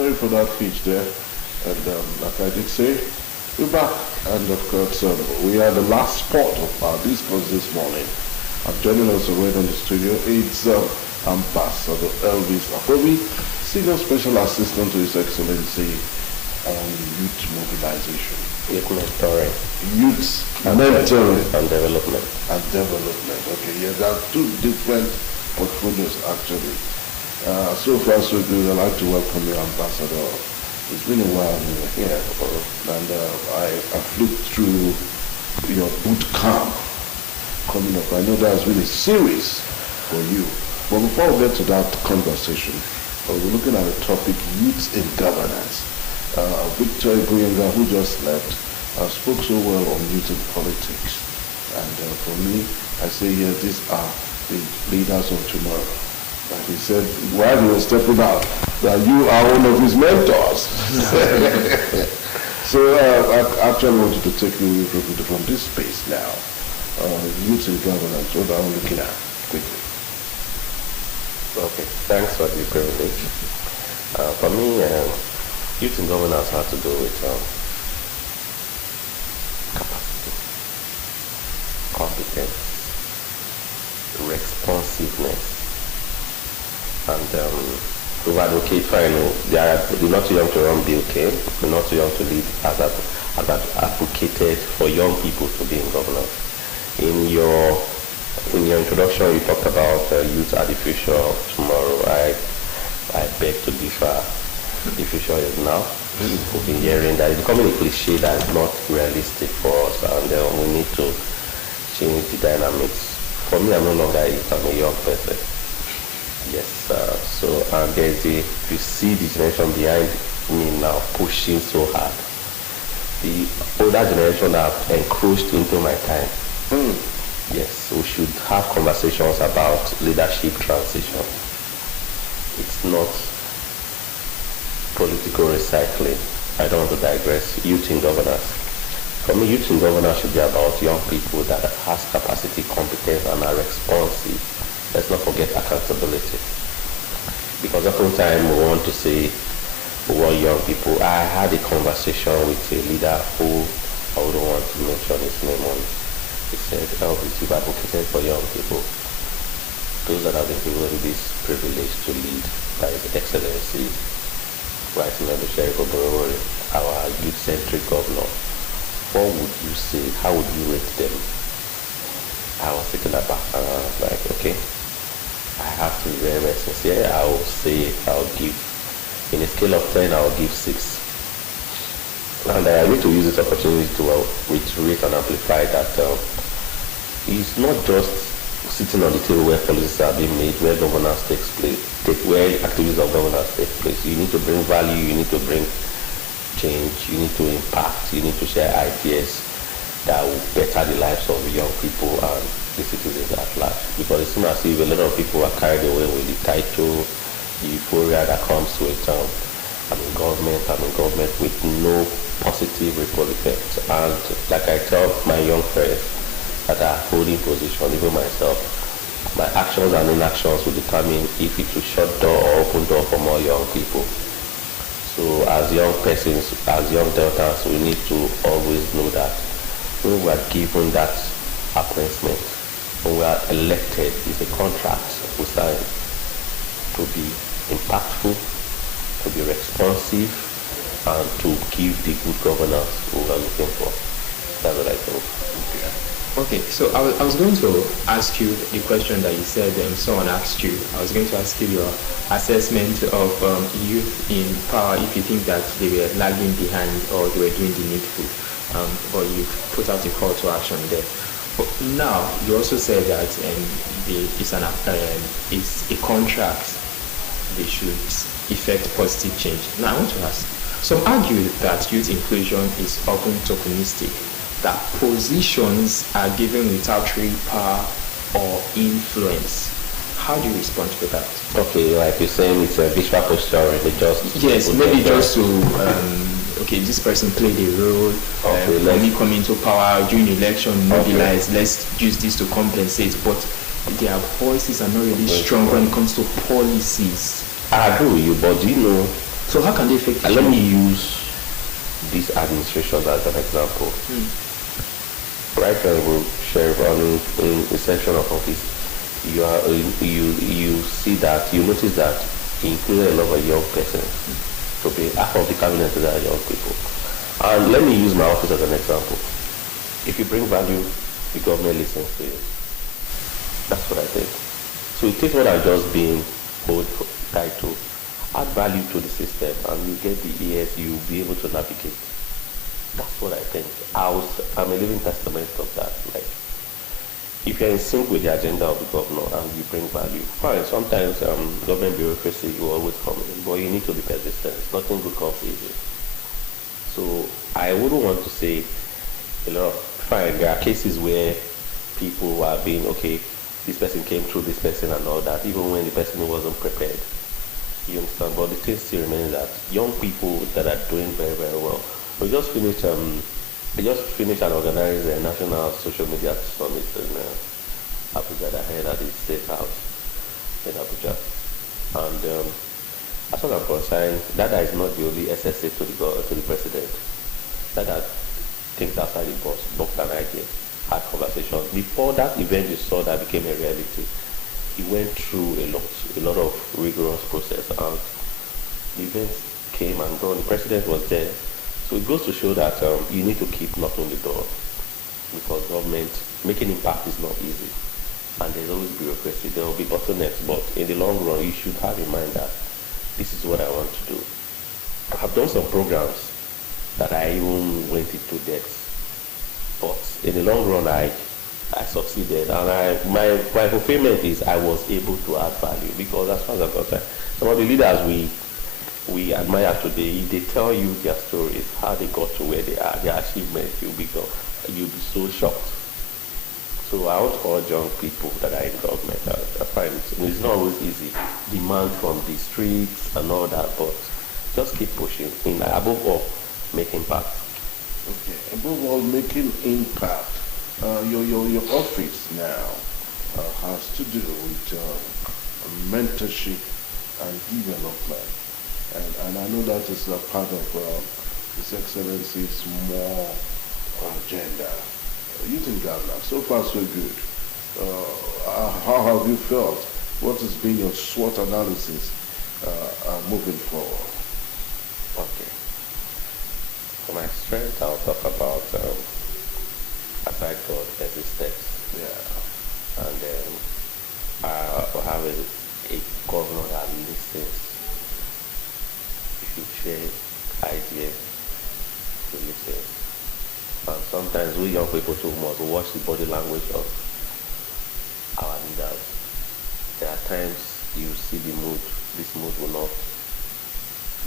sorry for that hitch there. And like I did say, we're back. And of course, we are the last spot of our discourse this morning. Joining us already in the studio, it's Ambassador Elvis Afobi, Senior Special Assistant to His Excellency on Youth Mobilization. Youth mentoring. Youth mentoring. And development. And development. Okay, yeah, there are two different portfolios actually. So far so good. I'd like to welcome you, Ambassador. It's been a while you were here, and I flipped through your boot camp coming up. I know that's really serious for you. But before we get to that conversation, we're looking at the topic youth in governance. Victor Igoyenga, who just left, spoke so well on youth in politics. And for me, I say here, these are the leaders of tomorrow. And he said, while he was stepping out, that you are one of his mentors. So I actually wanted to take you from this space now. Youth in governance, what are we looking at quickly? Okay, thanks for the privilege. For me, youth in governance has to do with capacity, competence, responsiveness, and to advocate for, they're not too young to run Bill K, they're not too young to lead as advocated for young people to be in governance. In your introduction, you talked about youth are the future of tomorrow. I beg to differ. The future is now. We've been hearing that it's becoming a cliche that is not realistic for us, and we need to change the dynamics. For me, I'm no longer I'm a young person. Yes, so and you see the generation behind me now pushing so hard. The older generation have encroached into my time. Yes, we should have conversations about leadership transition. It's not political recycling. I don't want to digress. Youth in governance. For me, youth in governance should be about young people that has capacity, competence, and are responsive. Let's not forget accountability. Because oftentimes we want to say we want young people. I had a conversation with a leader who I wouldn't want to mention his name on. He said, Elvis, you've advocated for young people. Those that have been given this privilege to lead by His Excellency, Right Honorable Sheriff Oborowori, our youth-centric governor. What would you say? How would you rate them? I was thinking about, like, okay, I have to be very, very sincere. I will say, I'll give, in a scale of 10, I'll give 6. And I need to use this opportunity to reiterate and amplify that it's not just sitting on the table where policies are being made, where governance takes place, where activities of governance take place. You need to bring value, you need to bring change, you need to impact, you need to share ideas that will better the lives of young people and the citizens at large. Because it seems as if a lot of people are carried away with the title, the euphoria that comes with government with no positive ripple effect. And like I tell my young friends that are holding position, even myself, my actions and inactions will determine if it will shut door or open door for more young people. So as young persons, as young Deltans, we need to always know that when we are given that appointment, when we are elected, it's a contract we sign to be impactful, to be responsive, and to give the good governance we are looking for. That's what I think. Okay, so I was going to ask you the question that you said someone asked you. I was going to ask you your assessment of youth in power, if you think that they were lagging behind or they were doing the needful, but you put out a call to action there. But now, you also said that it's a contract. They should effect positive change. Now, I want to ask, some argue that youth inclusion is often tokenistic, that positions are given without real power or influence. How do you respond to that? Okay, like you're saying, it's a visual posture, really just... Yes, maybe just to, this person played a role, let me come into power during election, mobilize, let's use this to compensate, but their voices are not really strong when it comes to policies. I agree with you, but do you know, So how can they affect? And let me use this administration as an example. Right from Sheriff in the section of office, you see that, you notice that he included a lot of young persons. To be half of the cabinet are young people. And let me use my office as an example. If you bring value, the government listens to you. That's what I think. So it takes more than just being old title. Add value to the system and you get the ears, you'll be able to navigate. That's what I think. I'm a living testament of that. Like, if you're in sync with the agenda of the governor and you bring value, fine. Sometimes government bureaucracy will always come in, but you need to be persistent. Nothing good comes easy. So I wouldn't want to say a lot of, fine, there are cases where people are being, okay, this person came through this person and all that, even when the person wasn't prepared. You understand? But the thing still remains that young people that are doing very, very well. We just finished and organized a national social media summit in Abuja that I had at the State House in Abuja. And as far as I'm concerned, that is not the only SSA to the president. That thinks outside the box, booked an idea, had conversations. Before that event you saw that became a reality, he went through a lot of rigorous process, and the event came and gone. The president was there. So it goes to show that you need to keep knocking the door, because government, making impact is not easy. And there's always bureaucracy, there will be bottlenecks, but in the long run, you should have in mind that this is what I want to do. I've done some programs that I even went into depth, but in the long run, I succeeded, and my fulfillment is I was able to add value, because as far as I'm concerned, some of the leaders we admire today, they tell you their stories, how they got to where they are, their achievements, you'll be so shocked. So I want to urge young people that are in government. I find it's not always easy, demand from the streets and all that, but just keep pushing. Above all, make impact. Okay. Above all, making impact. Your office now has to do with mentorship and development. And I know that is a part of His Excellency's more agenda. Youth in Ghana, so far so good. How have you felt? What has been your SWOT analysis moving forward? Okay. For my strength, I'll talk about aside God, every steps. Yeah. And then I'll have a governor that listens. You share ideas to listen. And sometimes we young people too must watch the body language of our leaders. There are times you see the mood, this mood will not,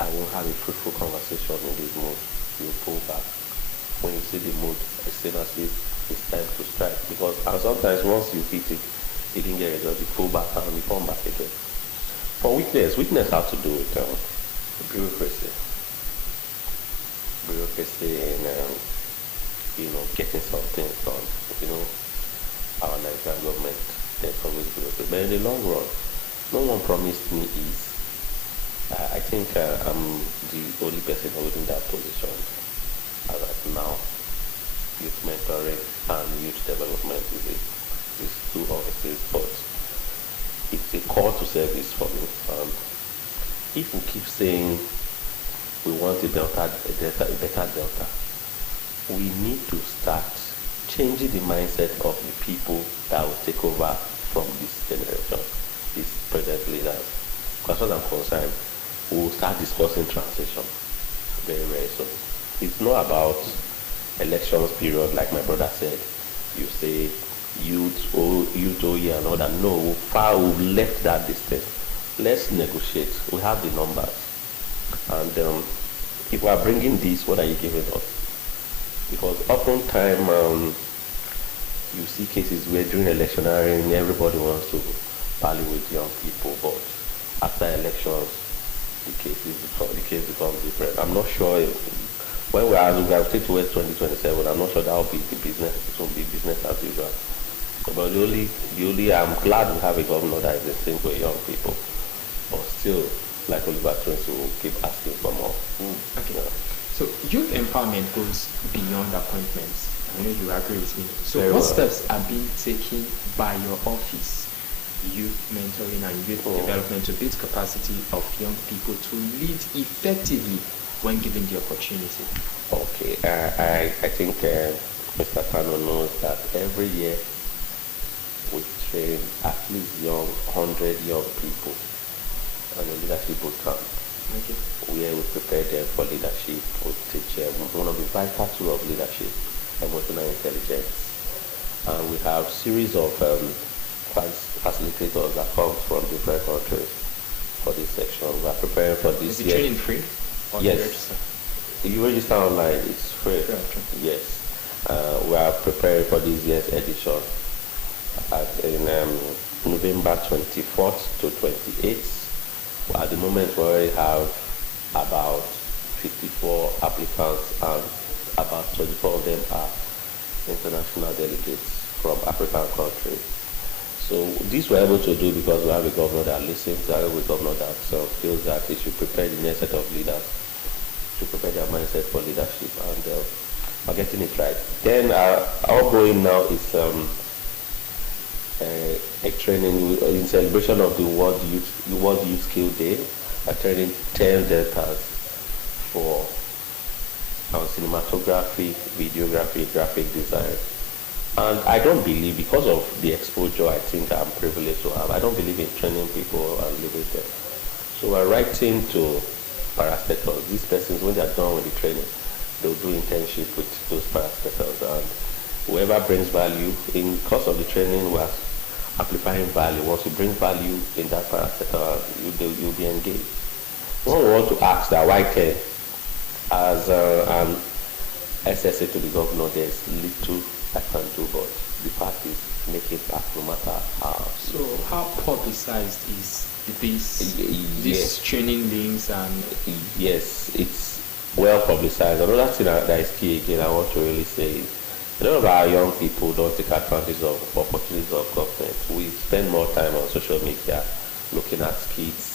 I won't have a fruitful conversation in this mood. You pull back. When you see the mood, it's same as if it's time to strike. Because and sometimes once you hit it, you didn't get results, you pull back and you come back again. For weakness has to do with bureaucracy in getting some things done. Our Nigerian government, there's always bureaucracy. But in the long run, no one promised me ease. I think I'm the only person holding that position as of now. Youth mentoring and youth development is two offices, but it's a call to service for me. If we keep saying we want a better Delta, we need to start changing the mindset of the people that will take over from this generation, these present leaders. Because as far as I'm concerned, we'll start discussing transition very, very soon. It's not about elections period, like my brother said. You say youth, oh yeah, and all that. No, we've left that distance. Let's negotiate. We have the numbers. And if we are bringing this, what are you giving us? Because oftentimes you see cases where during electioneering everybody wants to rally with young people, but after elections the case becomes different. I'm not sure when we are take towards 2027. I'm not sure that will be the business. It will be business as usual. But the only I'm glad we have a governor that is in sync with young people. But still, like Oliver Twins will keep asking for more. Okay. Yeah. So youth empowerment goes beyond appointments. I know you agree with me. So Very what well. steps are being taken by your office, youth mentoring and youth development, to build capacity of young people to lead effectively when given the opportunity? Okay, I think Mr. Tano knows that every year we train at least 100 young people on a leadership bootcamp, Okay. where we prepare them for leadership. We teach them one of the vital tools of leadership, emotional intelligence. And we have series of facilitators that come from different countries for this section. We are preparing for this Is the year. training free? Or do you Yes. register? If you register online, it's free. Okay. Yes. We are preparing for this year's edition in November 24th to 28th. At the moment, we already have about 54 applicants, and about 24 of them are international delegates from African countries. So this we're able to do because we have a governor that listens, we have a governor that feels that it should prepare the next set of leaders, to prepare their mindset for leadership, and we're getting it right. Then our going now is a training in celebration of the World Youth Skill Day. We're training 10 deltas for cinematography, videography, graphic design. And I don't believe, because of the exposure I think I'm privileged to have, I don't believe in training people and leaving them. So we're writing to parastatals. These persons, when they're done with the training, they'll do internship with those parastatals. And whoever brings value, in course of the training, we're amplifying value. Once you bring value in that parastatal, you'll be engaged. One we want to ask that why 10? As an SSA to the governor, there's little I can do, but the fact is make impact no matter how. So how publicized is this Yes. training links and Yes, it's well publicized. Another thing that is key again, I want to really say is a lot of our young people don't take advantage of opportunities of government. We spend more time on social media looking at skits.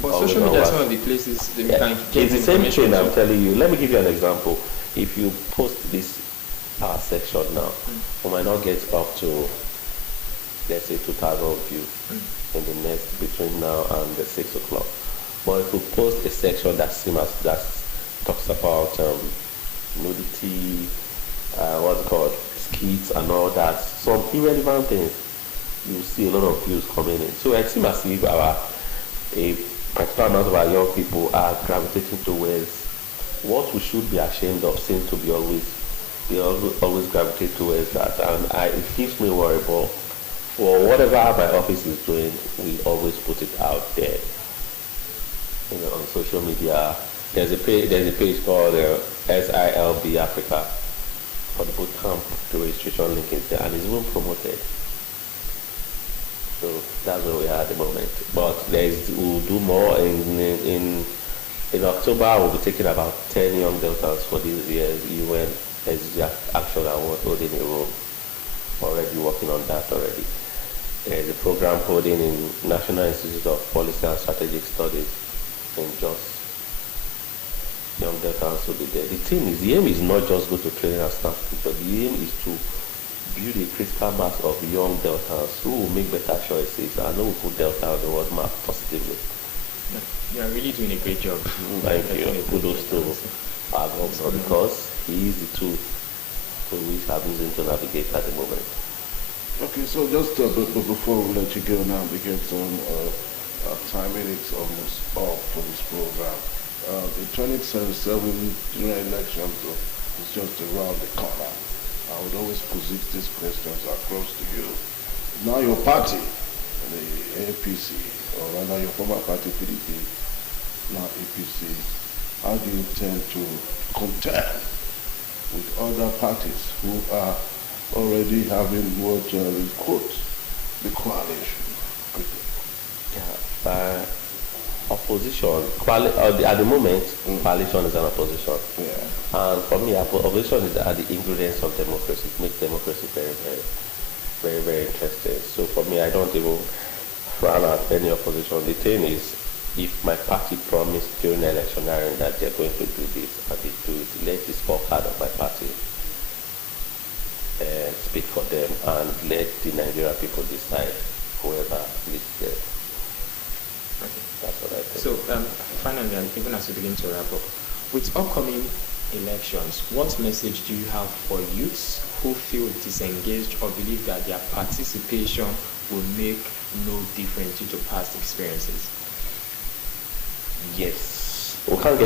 but All social over media is what- one of the places that we Yeah, can get it's the same information. thing I'm to. telling you. Let me give you an example. If you post this section now, we might not get up to, let's say, 2,000 views in the next between now and the 6 o'clock. But if you post a section that talks about nudity, what's it called, skits and all that, some irrelevant things, you see a lot of views coming in. So it seems as if a particular amount of our young people are gravitating towards what we should be ashamed of, seem to be always gravitate towards that, and it gives me worry. But for whatever my office is doing, we always put it out there, on social media. There's a page called SILB Africa for the bootcamp. The registration link is there, and it's even promoted. So that's where we are at the moment. But we'll do more in October. We'll be taking about 10 young deltas for this year's UN Action Award holding in Rome. Already working on that already. There's a program holding in National Institute of Policy and Strategic Studies in Jos. Young deltas will be there. The aim is not just go to training and staff, but the aim is to build a critical mass of young deltas who will make better choices and who will put Delta on the world map positively. You are really doing a great job. Thank you. Kudos to our governor, because he is the tool for which I'm using to navigate at the moment. Okay, so just before we let you go now, because our time is almost up for this program. The 2027 general election is just around the corner. I would always posit these questions across to you. Now your party, the APC, or rather your former party PDP, now APC, how do you tend to contend with other parties who are already having what we quote the coalition? Yeah. Opposition, at the moment, coalition is an opposition. Yeah. And for me, opposition is the ingredients of democracy. It makes democracy very, very, very, very interesting. So for me, I don't even frown at any opposition. The thing is, if my party promised during the electioneering that they're going to do this and they do it, let the scorecard of my party speak for them and let the Nigerian people decide whoever leads them. Okay. That's what I think. So finally, and even as we begin to wrap up, with upcoming elections, what message do you have for youths who feel disengaged or believe that their participation will make no difference due to past experiences? Yes, we can't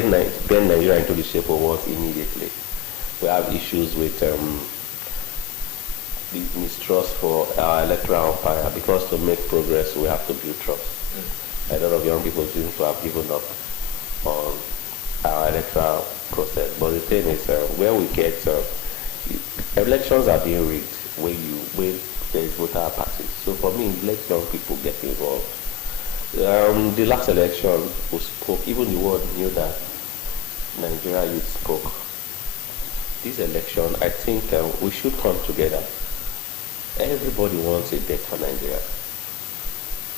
bend Nigeria into the shape of what immediately. We have issues with the mistrust for our electoral umpire, because to make progress we have to build trust. A lot of young people seem to have given up on our electoral process. But the thing is, where we get elections are being rigged where there is voter apathy. So for me, let young people get involved. The last election we spoke, even the world knew that Nigeria youth spoke. This election, I think we should come together. Everybody wants a better Nigeria.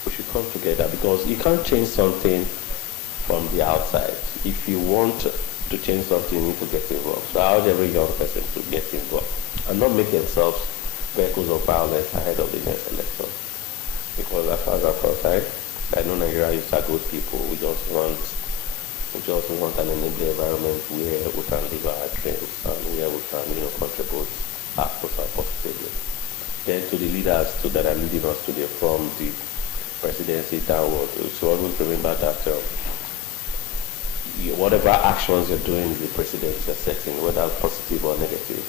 We should come together, because you can't change something from the outside. If you want to change something, you need to get involved. So I urge every young person to get involved and not make themselves vehicles of violence ahead of the next election. Because as far as I'm concerned, I know Nigeria youth are good people. We just want an enabling environment where we can live our dreams and where we can, contribute our social positively. Then to the leaders that are leading us today from the presidency downward, we should always remember that whatever actions you're doing in the presidency setting, whether positive or negative,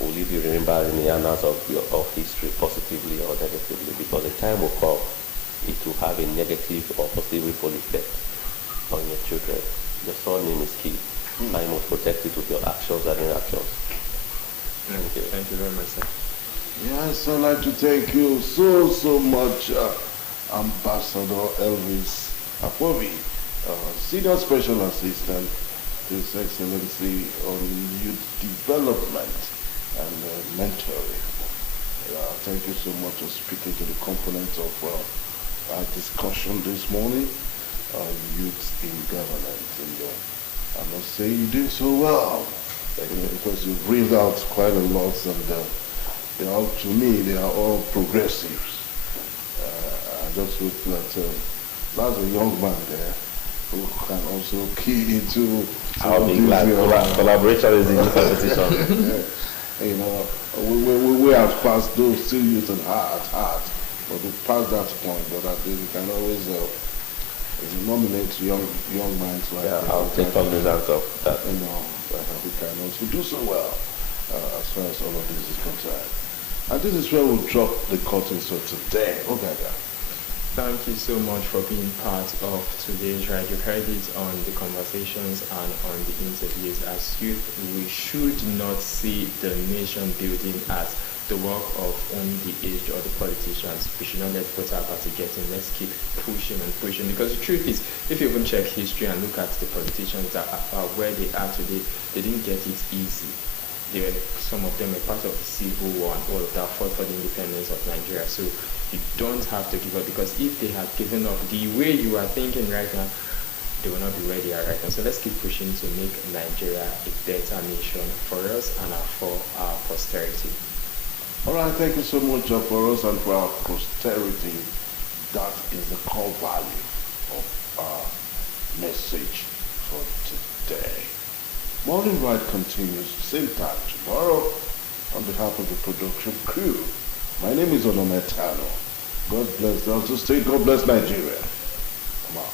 will you be remembered in the annals of history positively or negatively? Because the time will come, it will have a negative or positive ripple effect on your children. The surname is key. I must protect it with your actions and inactions. Thank you very much, sir. Yes, I'd like to thank you so much, Ambassador Elvis Akwobi, Senior Special Assistant to His Excellency on Youth Development and Mentoring. Thank you so much for speaking to the components of our discussion this morning on youth in governance. And I must say you did so well, because you breathed out quite a lot, and to me, they are all progressives. I just hope that there's a young man there who can also key into I'll be glad. Collaboration is the new competition. we have passed those still youth at heart, but we passed that point. But I think we can always nominate young minds like that. I'll take cognizance of that. We can also do so well as far as all of this is concerned. And this is where we'll drop the curtains for today. Okay, Thank you so much for being part of today's ride. You heard it on the conversations and on the interviews. As youth, we should not see the nation building as the work of only the aged or the politicians. We should not let voter apathy get in. Let's keep pushing and pushing. Because the truth is, if you even check history and look at the politicians that are where they are today, they didn't get it easy. Some of them were part of the Civil War and all of that, fought for the independence of Nigeria. So you don't have to give up, because if they had given up the way you are thinking right now, they will not be where they are right now. So let's keep pushing to make Nigeria a better nation for us and for our posterity. All right, thank you so much for us and for our posterity. That is the core value of our message for today. Morning Ride continues same time tomorrow. On behalf of the production crew, my name is Onometano. God bless Delta State. God bless Nigeria. Come on.